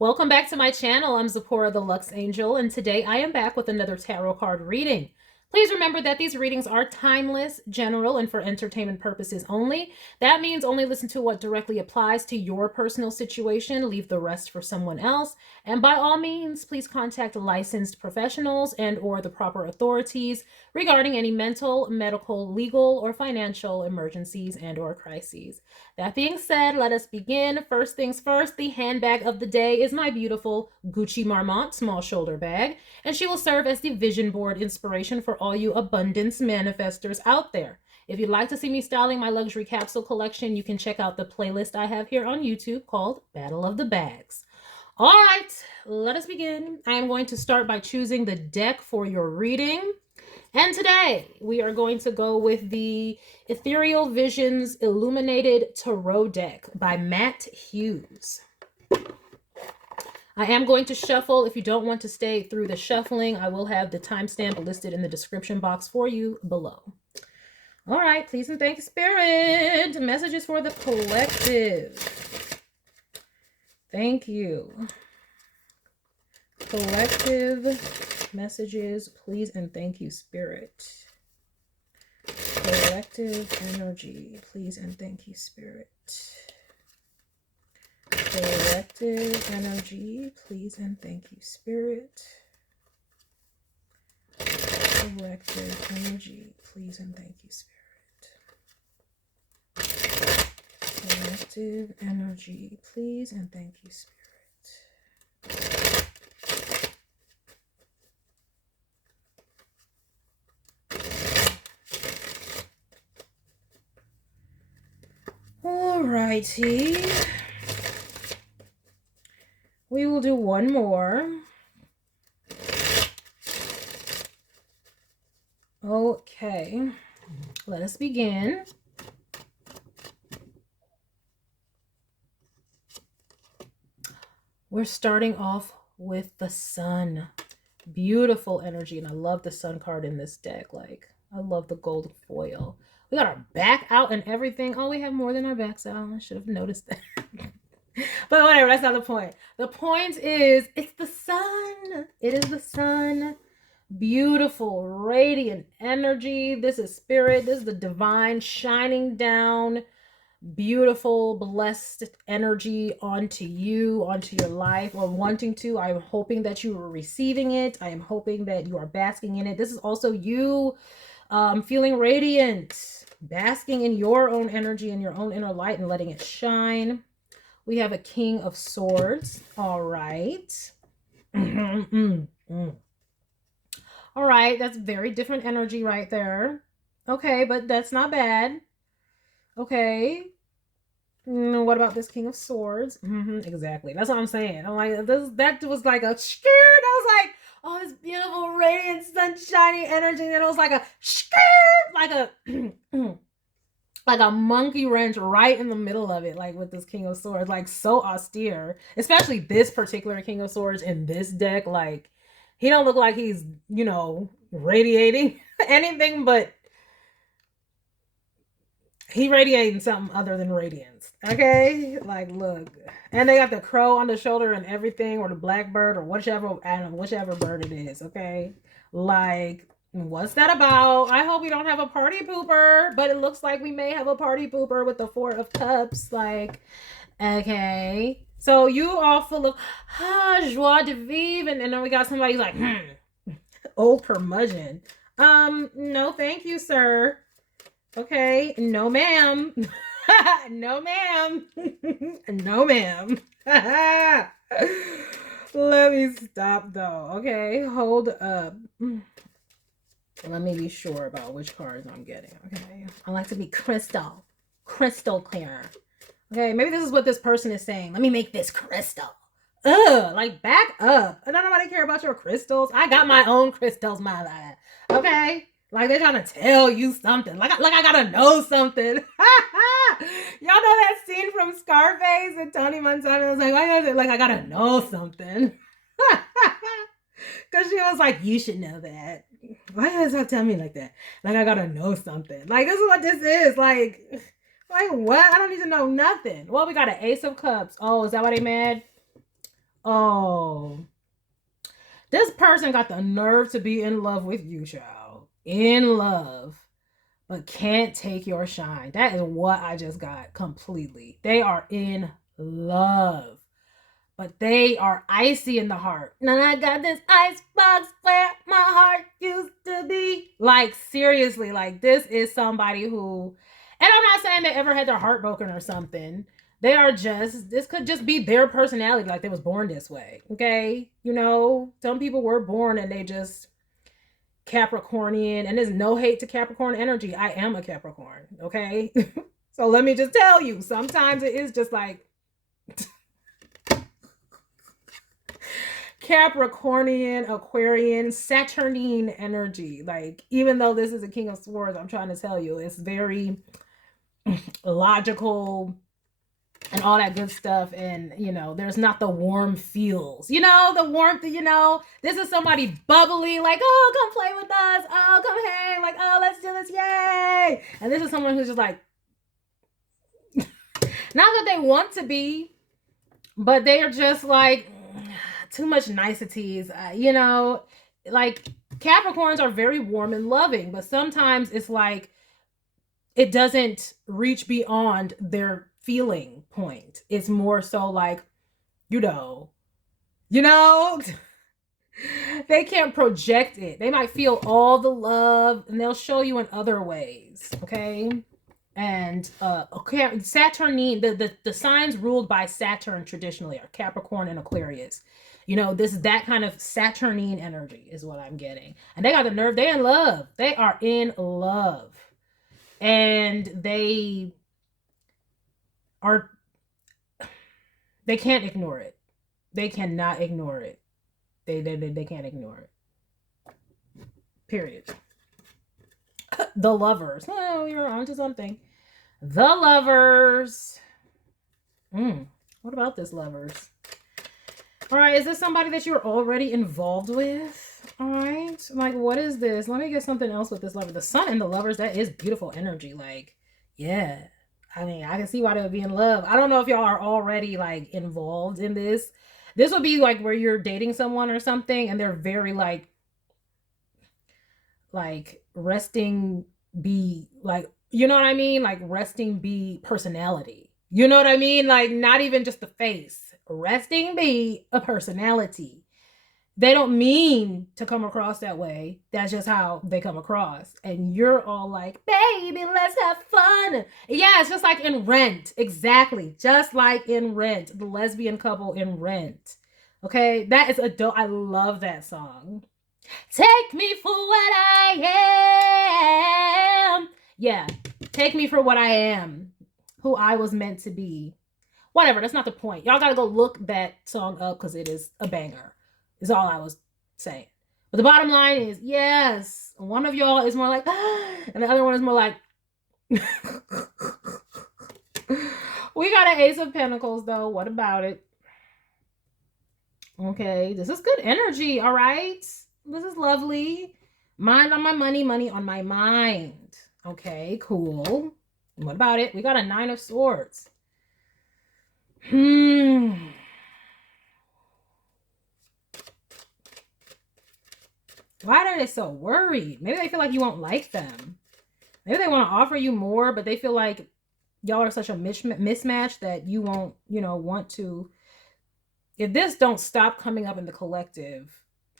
Welcome back to my channel. I'm Zipporah the Lux Angel, and today I am back with another tarot card reading. Please remember that these readings are timeless, general, and for entertainment purposes only. That means only listen to what directly applies to your personal situation. Leave the rest for someone else. And by all means, please contact licensed professionals and or the proper authorities regarding any mental, medical, legal, or financial emergencies and or crises. That being said, let us begin. First things first, the handbag of the day is my beautiful Gucci Marmont small shoulder bag, and she will serve as the vision board inspiration for all you abundance manifestors out there. If you'd like to see me styling my luxury capsule collection, you can check out the playlist I have here on YouTube called Battle of the Bags. All right, let us begin. I am going to start by choosing the deck for your reading. And today we are going to go with the Ethereal Visions Illuminated Tarot deck by Matt Hughes. I am going to shuffle. If you don't want to stay through the shuffling, I will have the timestamp listed in the description box for you below. All right, please and thank you, Spirit. Messages for the collective. Thank you. Collective messages, please and thank you, Spirit. Collective energy, please and thank you, Spirit. Collective energy, please and thank you, Spirit. Collective energy, please and thank you, Spirit. Collective energy, please and thank you, Spirit. Alrighty. We will do one more. Okay, let us begin. We're starting off with the sun. Beautiful energy, and I love the sun card in this deck. Like, I love the gold foil. We got our back out and everything. Oh, we have more than our backs out. I should have noticed that. But whatever, that's not the point. The point is, it's the sun. It is the sun. Beautiful, radiant energy. This is spirit. This is the divine shining down. Beautiful, blessed energy onto you, onto your life, or wanting to. I am hoping that you are receiving it. I am hoping that you are basking in it. This is also you feeling radiant, basking in your own energy and your own inner light and letting it shine. We have a King of Swords. All right. All right, that's very different energy right there. Okay, but that's not bad. Okay. What about this King of Swords? Exactly. That's what I'm saying. I'm like, that was like a skirt. I was like, oh, this beautiful, radiant, sunshiny energy. And it was like a skirt, like a like a monkey wrench right in the middle of it, like with this King of Swords, like so austere. Especially this particular King of Swords in this deck. Like, he don't look like he's, you know, radiating anything, but he radiating something other than radiance. Okay? Like, look. And they got the crow on the shoulder and everything, or the blackbird, or whichever animal, whichever bird it is. Okay? Like, what's that about? I hope we don't have a party pooper, but it looks like we may have a party pooper with the Four of Cups. Like, okay. So you all full of joie de vivre, and then we got somebody like, old curmudgeon. No, thank you, sir. Okay, no ma'am. No ma'am. No ma'am. Let me stop though. Okay, hold up. Let me be sure about which cards I'm getting. Okay, I like to be crystal clear. Okay, maybe this is what this person is saying. Let me make this crystal. Ugh, like back up. I don't nobody care about your crystals. I got my own crystals, my life. Okay, like they're trying to tell you something. Like I gotta know something. Y'all know that scene from Scarface and Tony Montana was like, I gotta know something. Because she was like, you should know that. Why does that tell me like that? Like, I gotta know something. Like, this is what this is. Like what? I don't need to know nothing. Well, we got an Ace of Cups. Oh, is that why they mad? Oh, this person got the nerve to be in love with you, child. In love, but can't take your shine. That is what I just got completely. They are in love, but they are icy in the heart. Now I got this ice box where my heart used to be. Like, seriously, like, this is somebody who, and I'm not saying they ever had their heart broken or something. They are just, this could just be their personality, like they was born this way. Okay. You know, some people were born and they just Capricornian, and there's no hate to Capricorn energy. I am a Capricorn. Okay. So let me just tell you, sometimes it is just like, Capricornian, Aquarian, Saturnine energy. Like, even though this is a King of Swords, I'm trying to tell you, it's very logical and all that good stuff. And, you know, there's not the warm feels, you know, the warmth, you know, this is somebody bubbly, like, oh, come play with us. Oh, come hang. Like, oh, let's do this. Yay. And this is someone who's just like, not that they want to be, but they are just like, too much niceties, you know, like Capricorns are very warm and loving, but sometimes it's like it doesn't reach beyond their feeling point. It's more so like, you know, they can't project it. They might feel all the love and they'll show you in other ways. Okay. And okay, Saturnine, the signs ruled by Saturn traditionally are Capricorn and Aquarius. You know, that kind of Saturnine energy is what I'm getting. And they got the nerve. They're in love. They are in love. And they can't ignore it. They cannot ignore it. They can't ignore it. Period. The Lovers. Oh, you're onto something. The Lovers. What about this, Lovers? All right, is this somebody that you're already involved with? All right, like, what is this? Let me get something else with this Lover. The Sun and the Lovers, that is beautiful energy. Like, yeah. I mean, I can see why they would be in love. I don't know if y'all are already, like, involved in this. This would be, like, where you're dating someone or something, and they're very, like resting bee, like, you know what I mean? Like, resting bee personality. You know what I mean? Like, not even just the face. Resting bee, a personality. They don't mean to come across that way. That's just how they come across. And you're all like, baby, let's have fun. Yeah, it's just like in Rent. Exactly. Just like in Rent. The lesbian couple in Rent. Okay? That is adult. I love that song. Take me for what I am. Yeah. Take me for what I am. Who I was meant to be. Whatever, that's not the point. Y'all gotta go look that song up because it is a banger. Is all I was saying. But the bottom line is, yes, one of y'all is more like, and the other one is more like, we got an Ace of Pentacles, though. What about it? Okay, this is good energy, all right? This is lovely. Mind on my money, money on my mind. Okay, cool. What about it? We got a 9 of Swords. Why are they so worried? Maybe they feel like you won't like them. Maybe they want to offer you more, but they feel like y'all are such a mismatch that you won't, you know, want to. If this don't stop coming up in the collective,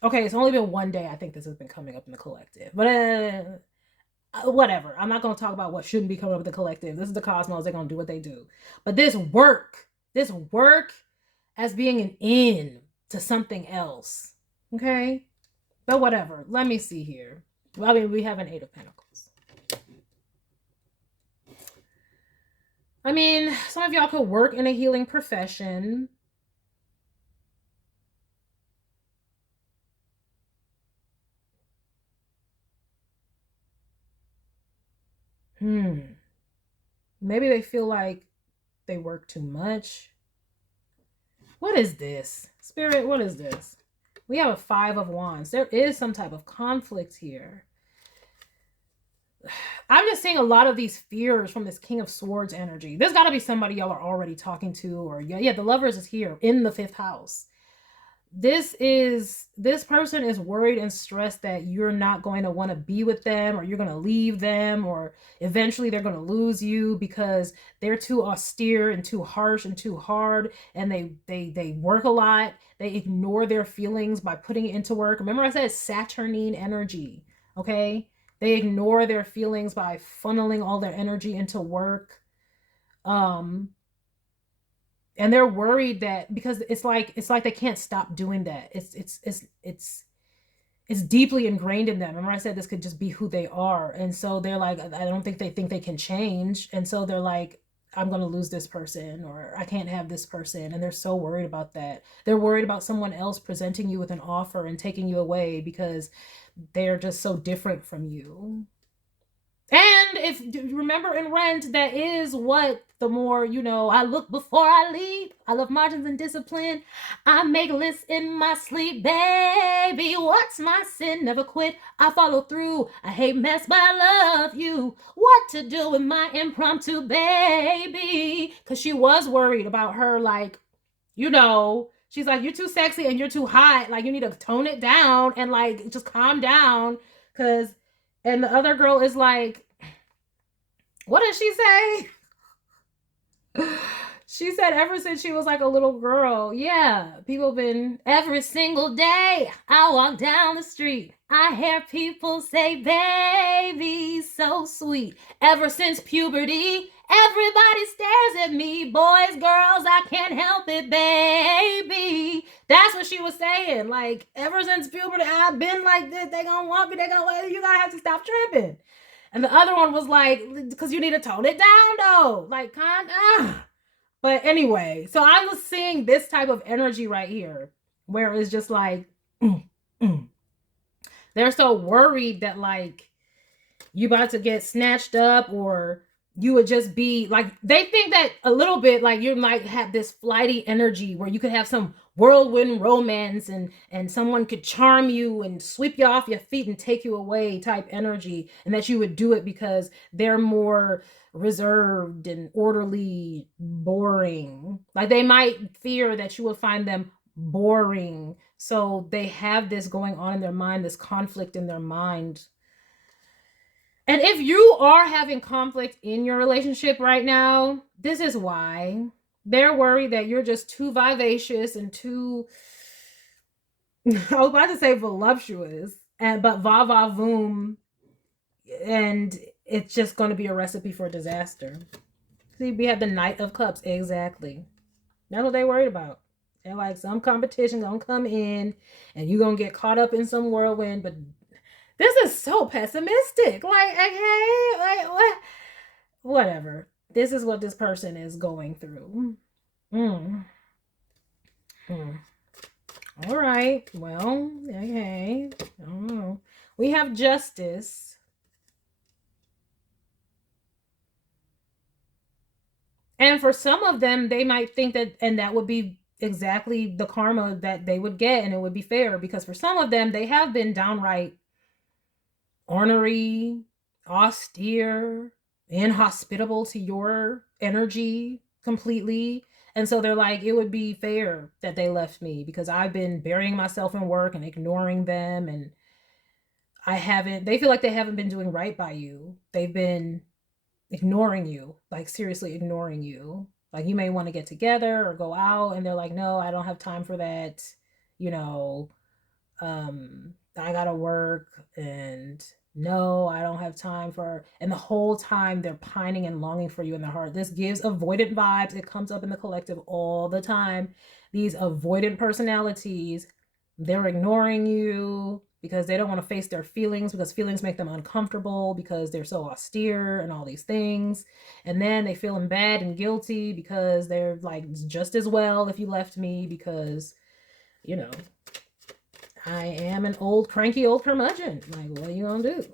okay, it's only been one day I think this has been coming up in the collective, but whatever. I'm not going to talk about what shouldn't be coming up in the collective. This is the cosmos. They're going to do what they do. But this work as being an in to something else. Okay? But whatever. Let me see here. Well, I mean, we have an 8 of Pentacles. I mean, some of y'all could work in a healing profession. Maybe they feel like they work too much. What is this? Spirit, what is this? We have a 5 of Wands. There is some type of conflict here. I'm just seeing a lot of these fears from this King of Swords energy. There's got to be somebody y'all are already talking to, or yeah, the Lovers is here in the 5th house. this person is worried and stressed that you're not going to want to be with them, or you're going to leave them, or eventually they're going to lose you because they're too austere and too harsh and too hard, and they work a lot. They ignore their feelings by putting it into work. Remember I said Saturnine energy, okay? They ignore their feelings by funneling all their energy into work. Um and they're worried that, because it's like they can't stop doing that. It's deeply ingrained in them. Remember I said this could just be who they are, and so they're like, I don't think they can change, and so they're like, I'm going to lose this person, or I can't have this person, and they're so worried about that. They're worried about someone else presenting you with an offer and taking you away because they're just so different from you. And if remember in Rent, that is what the more, I look before I leave. I love margins and discipline. I make lists in my sleep, baby. What's my sin? Never quit. I follow through. I hate mess, but I love you. What to do with my impromptu baby? Because she was worried about her, like, she's like, you're too sexy and you're too hot. Like, you need to tone it down and, like, just calm down. Because and the other girl is like, what did she say? She said ever since she was like a little girl, yeah, people been, every single day I walk down the street, I hear people say, baby, so sweet. Ever since puberty, everybody stares at me. Boys, girls, I can't help it, baby. That's what she was saying. Like, ever since puberty, I've been like this. They gonna want me, they gonna wait. You gotta have to stop tripping. And the other one was like, because you need to tone it down, though. Like, calm down. But anyway, so I was seeing this type of energy right here, where it's just like, mm, mm. They're so worried that, like, you about to get snatched up, or you would just be like, they think that a little bit like you might have this flighty energy where you could have some whirlwind romance, and someone could charm you and sweep you off your feet and take you away type energy, and that you would do it because they're more reserved and orderly, boring. Like, they might fear that you will find them boring, so they have this going on in their mind, this conflict in their mind. And if you are having conflict in your relationship right now, this is why. They're worried that you're just too vivacious and too, I was about to say voluptuous, but va va voom, and it's just going to be a recipe for disaster. See, we have the Knight of Cups, exactly. That's what they worried about. They're like, some competition gonna come in, and you're gonna get caught up in some whirlwind, but this is so pessimistic. Like, okay, like, what? Whatever. This is what this person is going through. Mm. Mm. All right. Well, okay. I don't know. We have Justice. And for some of them, they might think that, and that would be exactly the karma that they would get, and it would be fair, because for some of them, they have been downright ornery, austere, inhospitable to your energy completely. And so they're like, it would be fair that they left me because I've been burying myself in work and ignoring them. And they feel like they haven't been doing right by you. They've been ignoring you, like seriously ignoring you. Like, you may want to get together or go out, and they're like, no, I don't have time for that. You know, I gotta work, and no, I don't have time for, and the whole time they're pining and longing for you in their heart. This gives avoidant vibes. It comes up in the collective all the time. These avoidant personalities, they're ignoring you because they don't want to face their feelings, because feelings make them uncomfortable, because they're so austere and all these things. And then they feeling bad and guilty because they're like, just as well if you left me, because, you know, I am an old, cranky old curmudgeon. Like, what are you gonna do?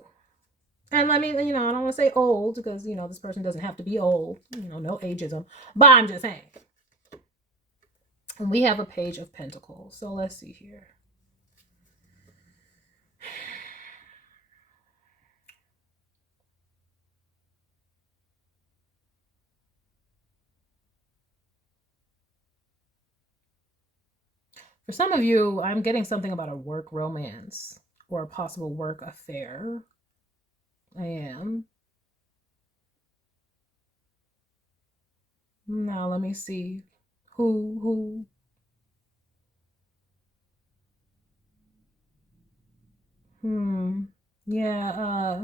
And I mean, I don't want to say old because, this person doesn't have to be old. No ageism. But I'm just saying. And we have a Page of Pentacles. So let's see here. For some of you, I'm getting something about a work romance or a possible work affair. I am. Now let me see. Who? Hmm. Yeah,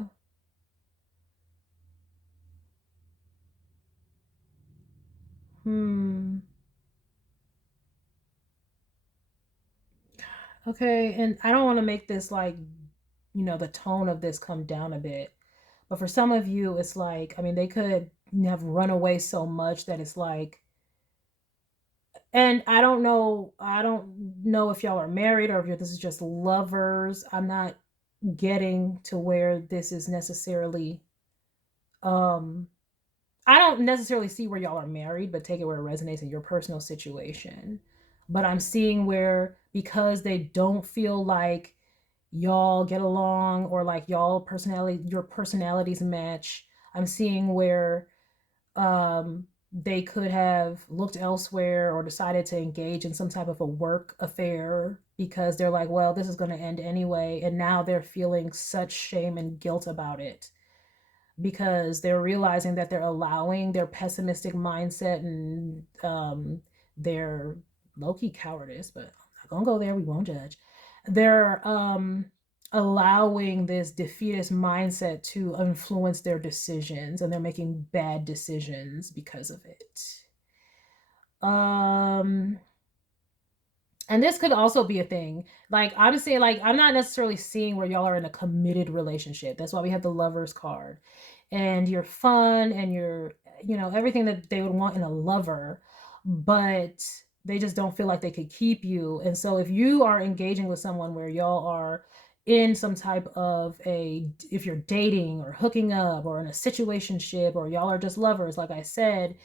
hmm. Okay, and I don't want to make this like, the tone of this come down a bit. But for some of you, it's like, I mean, they could have run away so much that it's like, and I don't know if y'all are married or if this is just lovers. I'm not getting to where this is necessarily, um, I don't necessarily see where y'all are married, but take it where it resonates in your personal situation. But I'm seeing where, because they don't feel like y'all get along or like your personalities match, I'm seeing where they could have looked elsewhere or decided to engage in some type of a work affair because they're like, well, this is going to end anyway. And now they're feeling such shame and guilt about it because they're realizing that they're allowing their pessimistic mindset and their low-key cowardice, but I'm not gonna go there, we won't judge. They're allowing this defeatist mindset to influence their decisions, and they're making bad decisions because of it. um and this could also be a thing. Like, I'm saying, like, I'm not necessarily seeing where y'all are in a committed relationship. That's why we have the lovers card. And you're fun and you're, everything that they would want in a lover, but they just don't feel like they could keep you. And so if you are engaging with someone where y'all are in some type of if you're dating or hooking up or in a situationship or y'all are just lovers, like I said,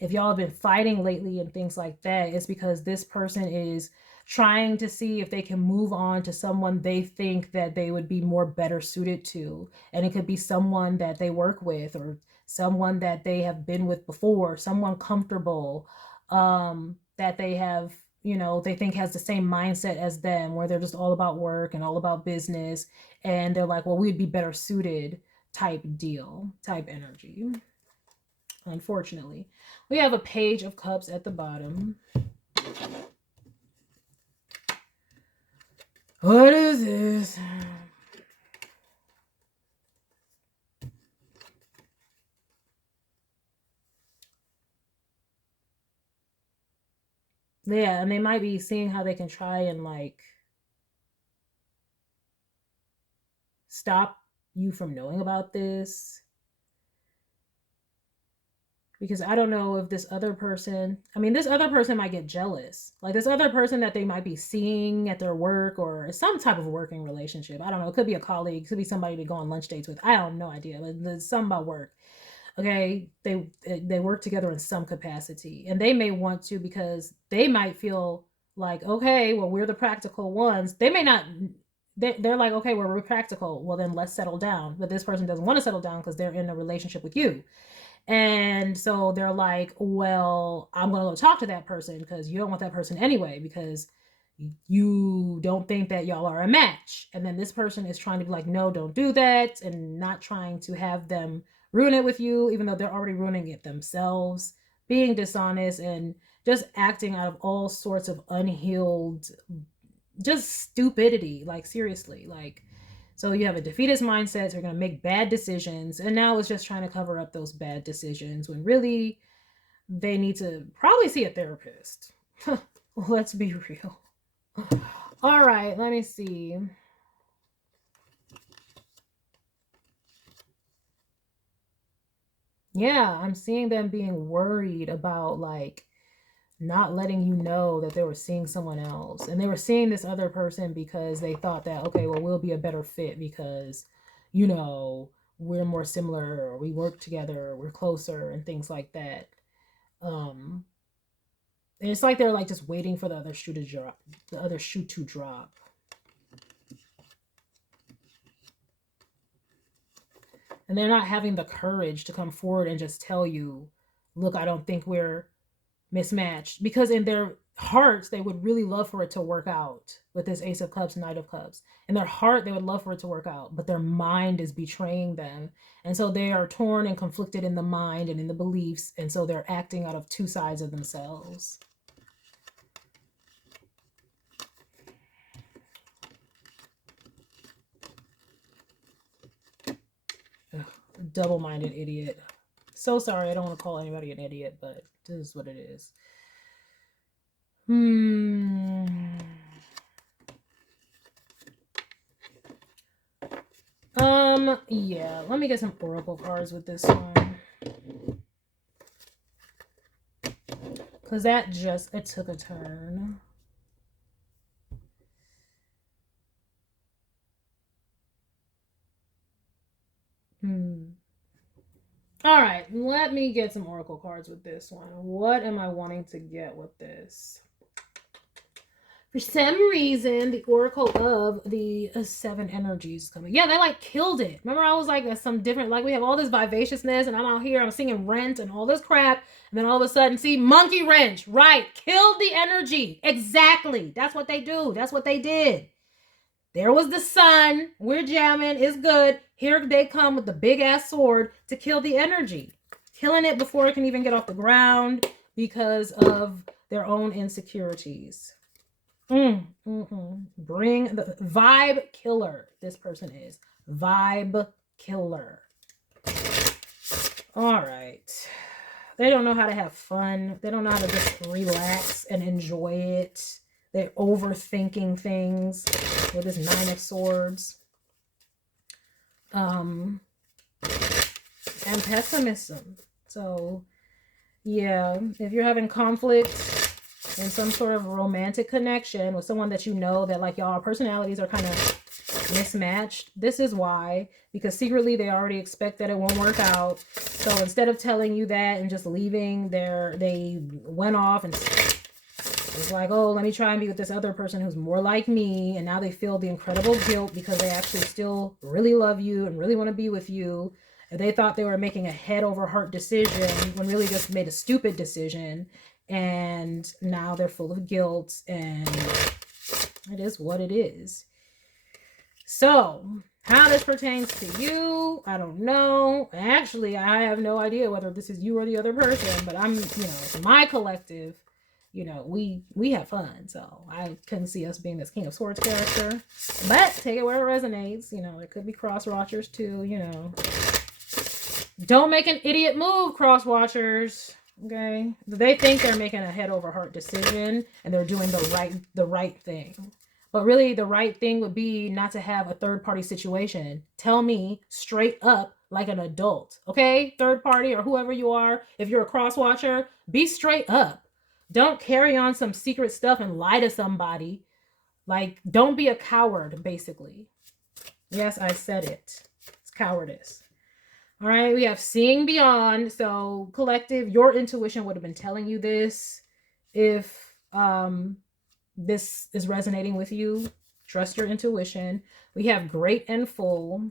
if y'all have been fighting lately and things like that, it's because this person is trying to see if they can move on to someone they think that they would be more better suited to. And it could be someone that they work with or someone that they have been with before, someone comfortable, that they have, they think has the same mindset as them, where they're just all about work and all about business. And they're like, well, we'd be better suited type deal, type energy. Unfortunately, we have a page of cups at the bottom. What is this? Yeah, and they might be seeing how they can try and like stop you from knowing about this. Because I don't know if this other person, I mean, this other person might get jealous. Like this other person that they might be seeing at their work or some type of working relationship. I don't know. It could be a colleague, it could be somebody to go on lunch dates with. I have no idea. But there's something about work. Okay, they work together in some capacity, and they may want to because they might feel like, okay, well, we're the practical ones. They may not. They're like, okay, well, we're practical. Well, then let's settle down. But this person doesn't want to settle down because they're in a relationship with you. And so they're like, well, I'm going to go talk to that person because you don't want that person anyway because you don't think that y'all are a match. And then this person is trying to be like, no, don't do that, and not trying to have them ruin it with you, even though they're already ruining it themselves, being dishonest and just acting out of all sorts of unhealed, just stupidity. Like, seriously, like, so you have a defeatist mindset, so you're going to make bad decisions. And now it's just trying to cover up those bad decisions when really they need to probably see a therapist. Let's be real. All right, let me see. Yeah, I'm seeing them being worried about like not letting you know that they were seeing someone else. And they were seeing this other person because they thought that, okay, well, we'll be a better fit because, we're more similar or we work together or we're closer and things like that. Um, and it's like they're like just waiting for the other shoe to drop, the other shoe to drop. And they're not having the courage to come forward and just tell you, look, I don't think we're mismatched, because in their hearts, they would really love for it to work out with this Ace of Cups, Knight of Cups. In their heart, they would love for it to work out, but their mind is betraying them. And so they are torn and conflicted in the mind and in the beliefs. And so they're acting out of two sides of themselves. Ugh, double-minded idiot. So sorry, I don't want to call anybody an idiot, but this is what it is. Yeah, let me get some oracle cards with this one. Because that just, it took a turn. All right, let me get some oracle cards with this one. What am I wanting to get with this? For some reason, the oracle of the 7 energies coming. Yeah, they like killed it. Remember, I was like, some different, like we have all this vivaciousness, and I'm out here, I'm singing Rent and all this crap, and then all of a sudden, see, monkey wrench, right? Killed the energy. Exactly. That's what they do. That's what they did. There was the sun. We're jamming. It's good. Here they come with the big ass sword to kill the energy, killing it before it can even get off the ground because of their own insecurities. Bring the vibe killer. This person is vibe killer. All right. They don't know how to have fun. They don't know how to just relax and enjoy it. They're overthinking things with this 9 of Swords. And pessimism. So, yeah, if you're having conflict in some sort of romantic connection with someone that you know that like y'all personalities are kind of mismatched, this is why. Because secretly they already expect that it won't work out. So instead of telling you that and just leaving, they went off and it's like, oh, let me try and be with this other person who's more like me. And now they feel the incredible guilt because they actually still really love you and really want to be with you. And they thought they were making a head over heart decision when really just made a stupid decision. And now they're full of guilt, and it is what it is. So how this pertains to you, I don't know. Actually, I have no idea whether this is you or the other person, but I'm, my collective, we have fun. So I couldn't see us being this King of Swords character, but take it where it resonates. It could be cross watchers too, Don't make an idiot move, cross watchers. Okay, they think they're making a head over heart decision and they're doing the right thing, but really the right thing would be not to have a third party situation. Tell me straight up like an adult, okay? Third party or whoever you are, if you're a cross watcher, be straight up. Don't carry on some secret stuff and lie to somebody. Like, don't be a coward, basically. Yes, I said it. It's cowardice. All right, we have seeing beyond. So collective, your intuition would have been telling you this. If this is resonating with you, trust your intuition. We have great and full.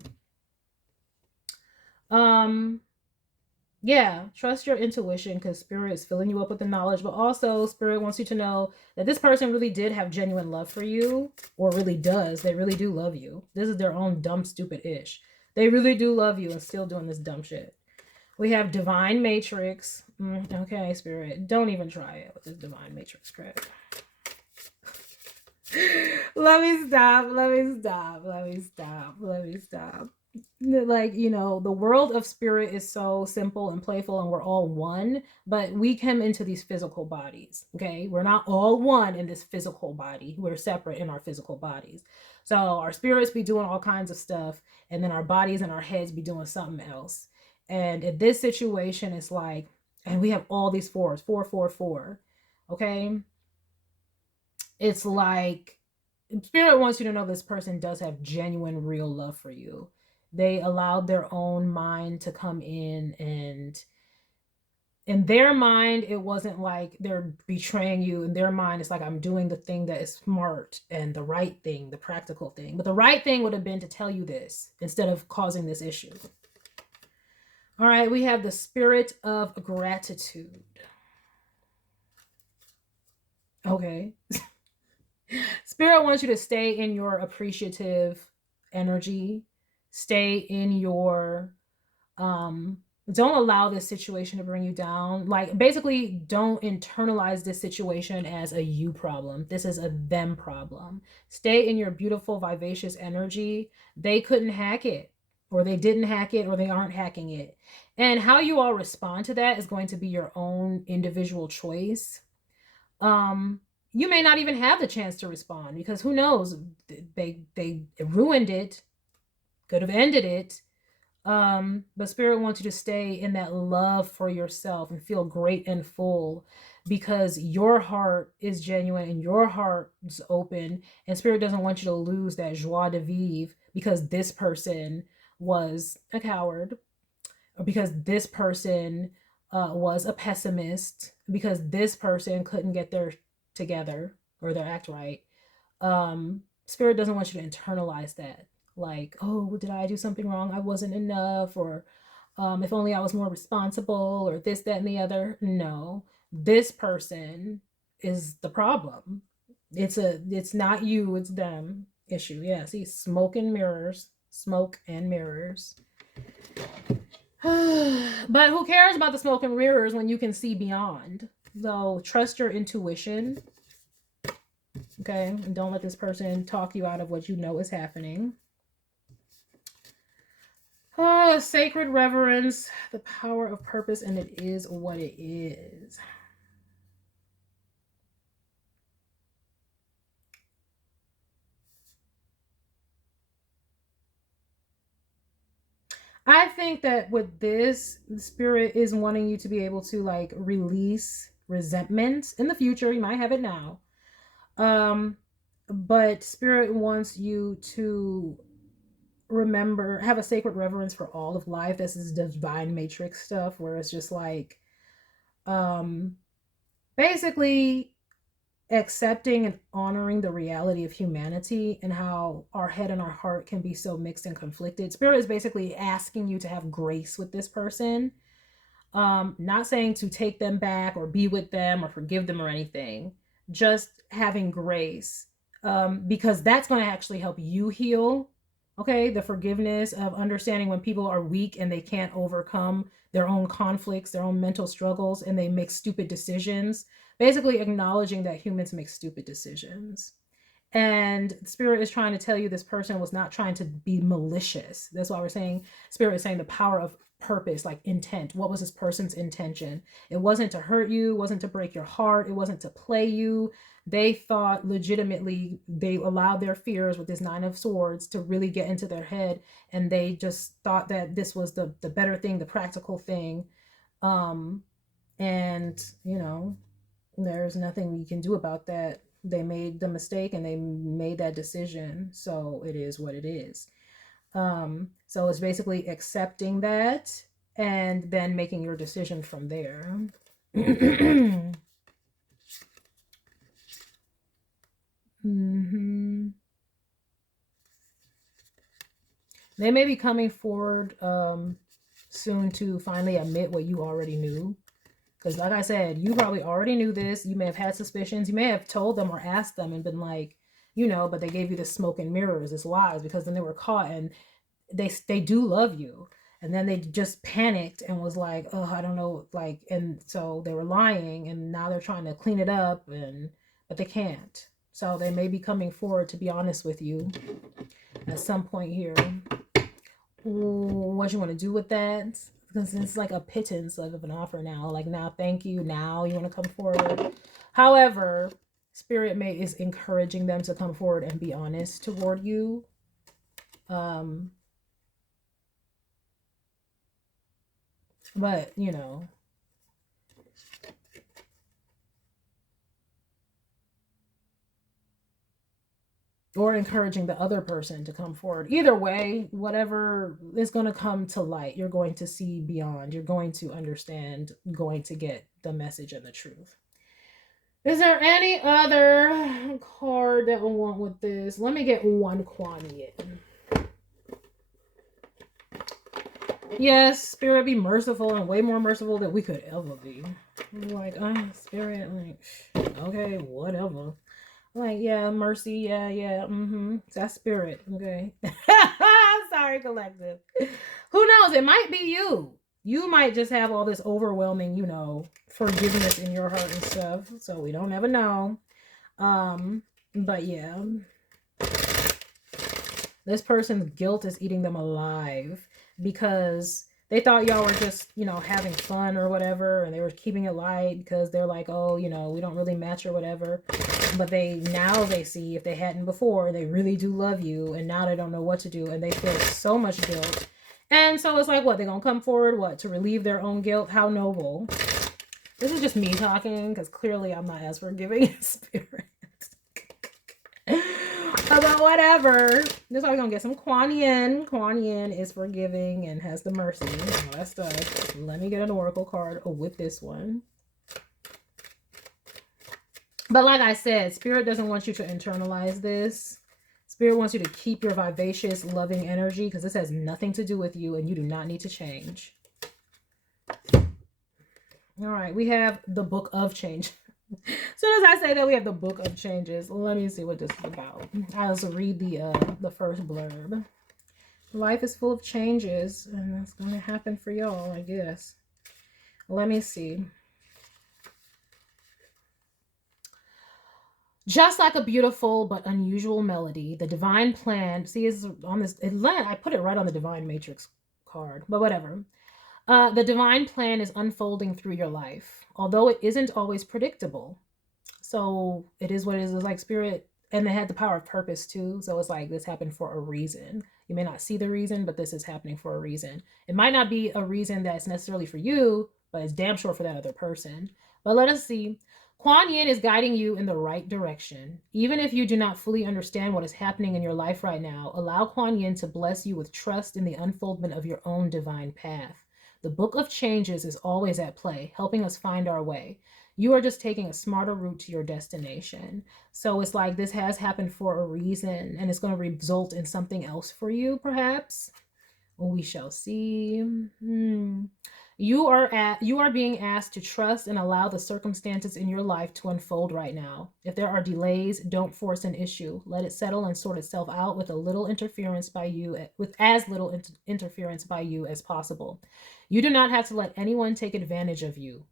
Yeah, trust your intuition because Spirit is filling you up with the knowledge, but also Spirit wants you to know that this person really did have genuine love for you, or really does. They really do love you. This is their own dumb, stupid ish. They really do love you and still doing this dumb shit. We have Divine Matrix. Okay, Spirit. Don't even try it with this Divine Matrix crap. Let me stop. Like, the world of spirit is so simple and playful and we're all one, but we come into these physical bodies, okay? We're not all one in this physical body. We're separate in our physical bodies. So our spirits be doing all kinds of stuff, and then our bodies and our heads be doing something else. And in this situation, it's like, and we have all these fours, 4, 4, 4, okay? It's like, Spirit wants you to know this person does have genuine, real love for you. They allowed their own mind to come in, and in their mind, it wasn't like they're betraying you. In their mind, it's like, I'm doing the thing that is smart and the right thing, the practical thing. But the right thing would have been to tell you this instead of causing this issue. All right, we have the Spirit of Gratitude. Okay. Spirit wants you to stay in your appreciative energy. Stay in your don't allow this situation to bring you down. Like, basically, don't internalize this situation as a you problem. This is a them problem. Stay in your beautiful, vivacious energy. They couldn't hack it, or they didn't hack it, or they aren't hacking it. And how you all respond to that is going to be your own individual choice. You may not even have the chance to respond, because who knows, they ruined it, could have ended it. But Spirit wants you to stay in that love for yourself and feel great and full, because your heart is genuine and your heart is open, and Spirit doesn't want you to lose that joie de vivre because this person was a coward, or because this person was a pessimist, because this person couldn't get their together or their act right. Spirit doesn't want you to internalize that. Like, oh, did I do something wrong? I wasn't enough, or if only I was more responsible, or this, that, and the other. No, this person is the problem. It's not you, it's them issue. Yeah, see, smoke and mirrors. Smoke and mirrors. But who cares about the smoke and mirrors when you can see beyond? So trust your intuition. Okay, and don't let this person talk you out of what you know is happening. Sacred reverence, the power of purpose, and it is what it is. I think that with this, the Spirit is wanting you to be able to like release resentment in the future. You might have it now. But Spirit wants you to remember, have a sacred reverence for all of life. This is divine matrix stuff where it's just like basically accepting and honoring the reality of humanity and how our head and our heart can be so mixed and conflicted. Spirit is basically asking you to have grace with this person. Not saying to take them back or be with them or forgive them or anything, just having grace, because that's going to actually help you heal. Okay, the forgiveness of understanding when people are weak and they can't overcome their own conflicts, their own mental struggles, and they make stupid decisions. Basically acknowledging that humans make stupid decisions. And Spirit is trying to tell you this person was not trying to be malicious. That's why we're saying, Spirit is saying the power of purpose, like intent. What was this person's intention? It wasn't to hurt you, wasn't to break your heart, it wasn't to play you. They thought legitimately, they allowed their fears with this 9 of Swords to really get into their head, and they just thought that this was the better thing, the practical thing. And you know, there's nothing you can do about that. They made the mistake and they made that decision, so it is what it is. So it's basically accepting that and then making your decision from there. Mm-hmm. They may be coming forward soon to finally admit what you already knew. Because like I said, you probably already knew this. You may have had suspicions. You may have told them or asked them and been like, you know, but they gave you this smoke and mirrors, this lies, because then they were caught, and they do love you. And then they just panicked and was like, oh, I don't know, like, and so they were lying, and now they're trying to clean it up, but they can't. So they may be coming forward to be honest with you at some point here. What you want to do with that? Because it's like a pittance of an offer now. Like, now, thank you. Now you want to come forward. However, Spirit is encouraging them to come forward and be honest toward you. But, you know, or encouraging the other person to come forward. Either way, whatever is going to come to light, you're going to see beyond. You're going to understand, going to get the message and the truth. Is there any other card that we want with this? Let me get one Kwani in. Yes, Spirit, be merciful, and way more merciful than we could ever be. Like, spirit, like, okay, whatever. Like, yeah, mercy, yeah. That's spirit, okay. Sorry, collective. Who knows? It might be you. You might just have all this overwhelming, forgiveness in your heart and stuff. So we don't ever know. But yeah. This person's guilt is eating them alive because they thought y'all were just, having fun or whatever, and they were keeping it light because they're like, oh, we don't really match or whatever. But now they see, if they hadn't before, they really do love you, and now they don't know what to do, and they feel so much guilt. And so it's like, what, they're gonna come forward, to relieve their own guilt? How noble. This is just me talking, because clearly I'm not as forgiving in spirit. But whatever. This is how we're gonna get some Kuan Yin. Kuan Yin is forgiving and has the mercy. All that stuff. Let me get an oracle card with this one. But like I said, Spirit doesn't want you to internalize this. Spirit wants you to keep your vivacious, loving energy, because this has nothing to do with you and you do not need to change. All right, we have the Book of Change. As soon as I say that, we have the Book of Changes. Let me see what this is about. I also read the first blurb. Life is full of changes, and that's going to happen for y'all, I guess. Let me see. Just like a beautiful but unusual melody, the divine plan, see, is on this, I put it right on the divine matrix card, but whatever. The divine plan is unfolding through your life, although it isn't always predictable. So it is what it is. It's like spirit, and they had the power of purpose too. So it's like this happened for a reason. You may not see the reason, but this is happening for a reason. It might not be a reason that's necessarily for you, but it's damn sure for that other person. But let us see. Kuan Yin is guiding you in the right direction. Even if you do not fully understand what is happening in your life right now, allow Kuan Yin to bless you with trust in the unfoldment of your own divine path. The Book of Changes is always at play, helping us find our way. You are just taking a smarter route to your destination. So it's like this has happened for a reason, and it's going to result in something else for you, perhaps. We shall see. You are being asked to trust and allow the circumstances in your life to unfold right now. If there are delays, don't force an issue. Let it settle and sort itself out with as little interference by you as possible. You do not have to let anyone take advantage of you,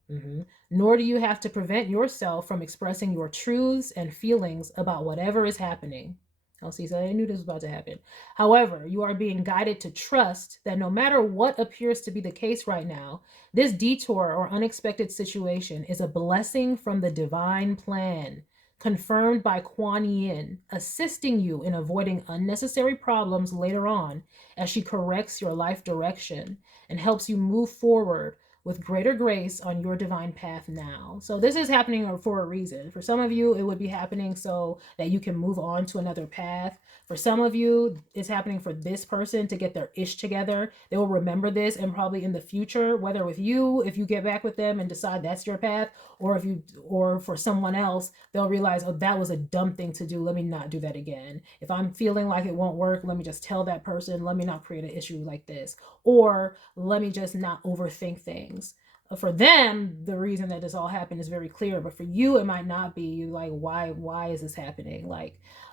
nor do you have to prevent yourself from expressing your truths and feelings about whatever is happening. Oh, see, so I knew this was about to happen. However, you are being guided to trust that no matter what appears to be the case right now, this detour or unexpected situation is a blessing from the divine plan, confirmed by Kuan Yin, assisting you in avoiding unnecessary problems later on as she corrects your life direction and helps you move forward with greater grace on your divine path now. So this is happening for a reason. For some of you, it would be happening so that you can move on to another path. For some of you, it's happening for this person to get their ish together. They will remember this, and probably in the future, whether with you, if you get back with them and decide that's your path, or for someone else, they'll realize, oh, that was a dumb thing to do. Let me not do that again. If I'm feeling like it won't work, let me just tell that person, let me not create an issue like this. Or let me just not overthink things. For them, the reason that this all happened is very clear, but for you, it might not be. You like, why is this happening?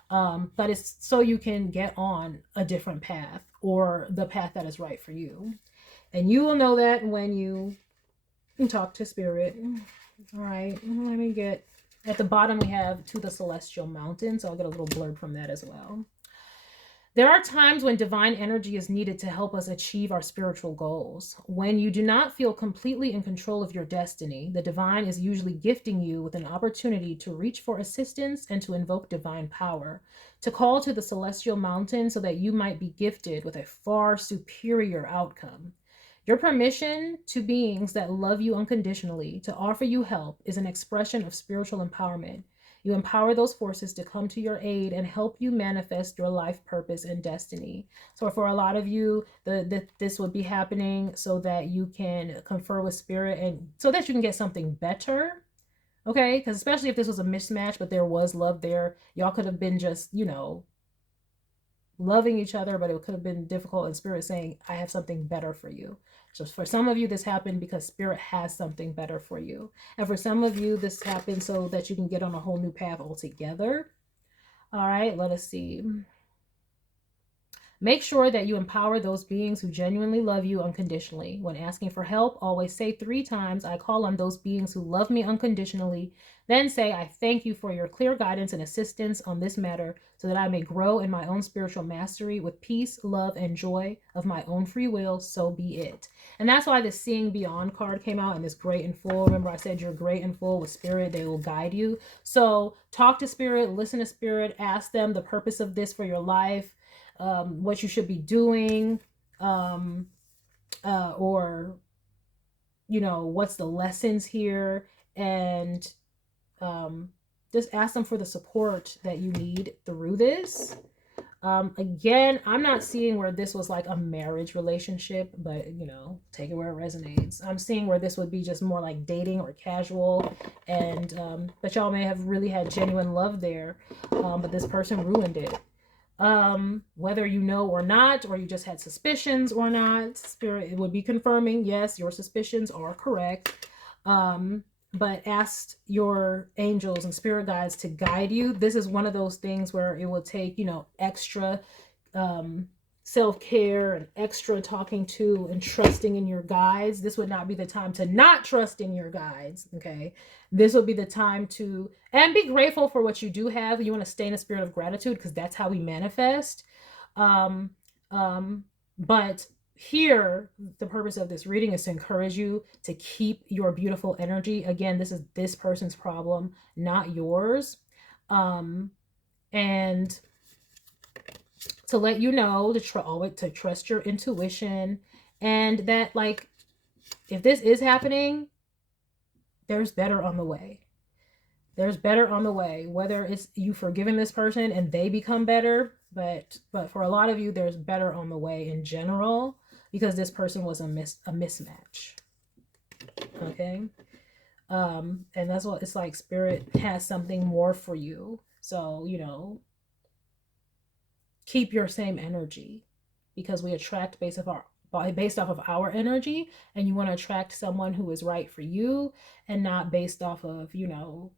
But it's so you can get on a different path, or the path that is right for you. And you will know that when you talk to spirit. All right, let me get, at the bottom we have To the Celestial Mountain, so I'll get a little blurb from that as well. There are times when divine energy is needed to help us achieve our spiritual goals. When you do not feel completely in control of your destiny, the divine is usually gifting you with an opportunity to reach for assistance and to invoke divine power, to call to the celestial mountain so that you might be gifted with a far superior outcome. Your permission to beings that love you unconditionally to offer you help is an expression of spiritual empowerment. You empower those forces to come to your aid and help you manifest your life purpose and destiny. So for a lot of you, this would be happening so that you can confer with spirit and so that you can get something better. Okay? Because especially if this was a mismatch, but there was love there, y'all could have been just, loving each other, but it could have been difficult, and Spirit saying, I have something better for you. So for some of you, this happened because Spirit has something better for you. And for some of you, this happened so that you can get on a whole new path altogether. All right, let us see. Make sure that you empower those beings who genuinely love you unconditionally. When asking for help, always say 3 times, I call on those beings who love me unconditionally. Then say, I thank you for your clear guidance and assistance on this matter so that I may grow in my own spiritual mastery with peace, love, and joy of my own free will. So be it. And that's why the Seeing Beyond card came out, and this great and full. Remember I said you're great and full with Spirit. They will guide you. So talk to Spirit, listen to Spirit, ask them the purpose of this for your life. What you should be doing, or, you know, what's the lessons here, and just ask them for the support that you need through this. Again, I'm not seeing where this was like a marriage relationship, but, you know, take it where it resonates. I'm seeing where this would be just more like dating or casual, and but y'all may have really had genuine love there, but this person ruined it. Whether you know or not, or you just had suspicions or not, Spirit would be confirming, yes, your suspicions are correct. But ask your angels and spirit guides to guide you. This is one of those things where it will take, you know, extra self-care and extra talking to and trusting in your guides. This would not be the time to not trust in your guides, okay? This will be the time to, and be grateful for what you do have. You want to stay in a spirit of gratitude because that's how we manifest. But here, the purpose of this reading is to encourage you to keep your beautiful energy. Again, this is this person's problem, not yours. And to let you know to trust your intuition, and that, like, if this is happening, there's better on the way. There's better on the way, whether it's you forgiving this person and they become better, but for a lot of you, there's better on the way in general, because this person was a mismatch. Okay. And that's what it's like. Spirit has something more for you. So, you know, keep your same energy, because we attract based off of our energy, and you want to attract someone who is right for you, and not based off of, you know,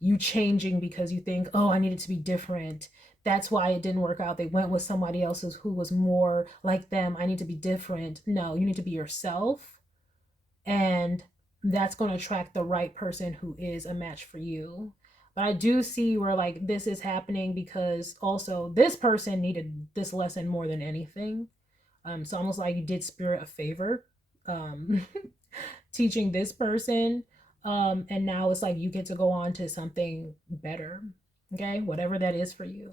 you changing because you think, oh, I needed to be different. That's why it didn't work out. They went with somebody else's who was more like them. I need to be different. No, you need to be yourself. And that's going to attract the right person who is a match for you. But I do see where, like, this is happening because also this person needed this lesson more than anything. It's almost like you did Spirit a favor, teaching this person. And now it's like you get to go on to something better. Okay, whatever that is for you.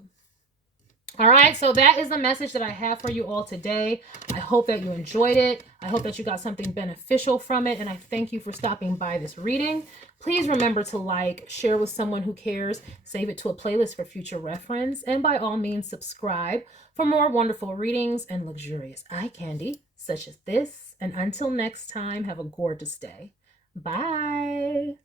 All right, so that is the message that I have for you all today. I hope that you enjoyed it. I hope that you got something beneficial from it, and I thank you for stopping by this reading. Please remember to like, share with someone who cares, save it to a playlist for future reference, and by all means, subscribe for more wonderful readings and luxurious eye candy such as this. And until next time, have a gorgeous day. Bye.